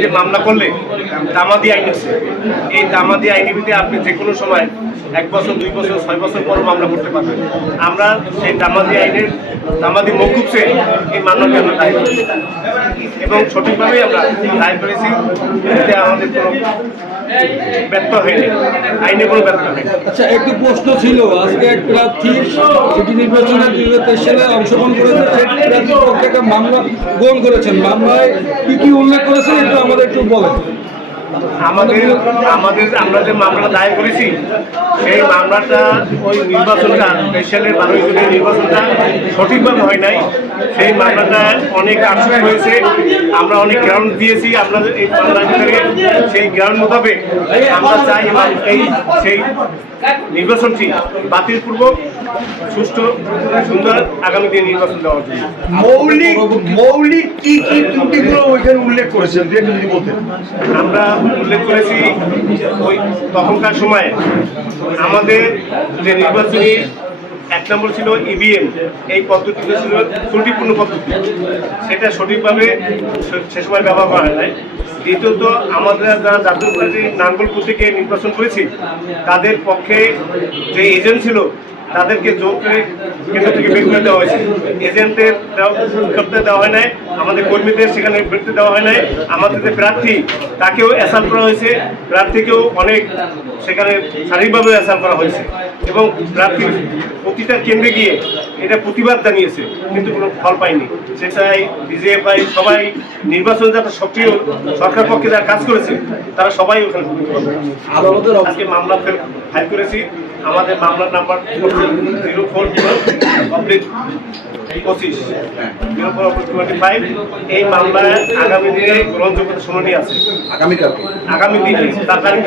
যে মামলা করলে দামাদি আইন আছে, এই দামাদি আইনের ভিত্তিতে আপনি যে কোনো সময় 1 বছর 2 বছর 6 বছর পর মামলা করতে পারবেন। আমরা সেই দামাদি আইনের দামাদি মওকুফ চেয়ে এই মামলাটি আমরা দায়ের করেছি এবং সঠিকভাবেই আমরা দায়ের করেছি। এতে আমাদের কোনো ব্যর্থ হয়নি, আইনে কোনো ব্যর্থ হয়নি। আচ্ছা, একটু প্রশ্ন ছিল, আজকে এক প্রার্থী সিটি নির্বাচনে 2023 সালে অংশগ্রহণ করেছে, সেই প্রার্থীর পক্ষে একটা মামলা গ্রহণ করেছেন। মামলায় কি কি উল্লেখ করেছেন একটু আমাদের একটু বলেন। আমরা যে মামলা দায়ের করেছি সেই মামলাটা ওই নির্বাচনটা 23 সালের 12 জুনের নির্বাচনটা সঠিকভাবে হয় নাই। সেই মামলাটা অনেক আশ্রয় হয়েছে, আমরা অনেক গ্রাউন্ড দিয়েছি। আমরা এই মামলার ভিতরে সেই গ্রাউন্ড মোতাবেক আমরা চাই এই সেই নির্বাচনটি বাতিলপূর্বক সুষ্ঠু সুন্দর আগামী দিনে নির্বাচন দেওয়ার জন্য। মৌলিক কি কি ত্রুটিগুলো ওইখানে উল্লেখ করেছেন যদি বলতেন। আমরা উল্লেখ করেছি ওই তখনকার সময়ে আমাদের যে নির্বাচনী 1 নম্বর ছিল ইভিএম, এই পদ্ধতিটা ছিল ত্রুটিপূর্ণ পদ্ধতি, সেটা সঠিকভাবে সে সময় ব্যবহার করা হয় নাই। দ্বিতীয়ত আমাদের যারা জাতীয় পার্টি নাঙ্গলপুর থেকে নির্বাচন করেছি তাদের পক্ষে যে এজেন্ট ছিল তাদেরকে জোর করে কেন্দ্র থেকে বের করে দেওয়া হয়েছে। এজেন্টদের করতে দেওয়া হয় নাই, আমাদের কর্মীদের সেখানে বেরতে দেওয়া হয় নাই। আমাদের যে প্রার্থী তাকেও অ্যাসাল্ট করা হয়েছে, প্রার্থীকেও অনেক সেখানে শারীরিকভাবে অ্যাসাল্ট করা হয়েছে এবং প্রার্থীর প্রতিটা কেন্দ্রে গিয়ে এটা প্রতিবাদ জানিয়েছে, কিন্তু কোনো ফল পায়নি। সেটাই বিজেপি সবাই নির্বাচন যাতে সক্রিয় সরকার পক্ষে যারা কাজ করেছে তারা সবাই ওখানে আজকে মামলা ফাইল করেছি। আমাদের মামলার নাম্বার 04025 এই মামলায় আগামী দিনে গ্রহণযোগ্যতা শুনানি আছে। আগামী দিনে তার তারিখ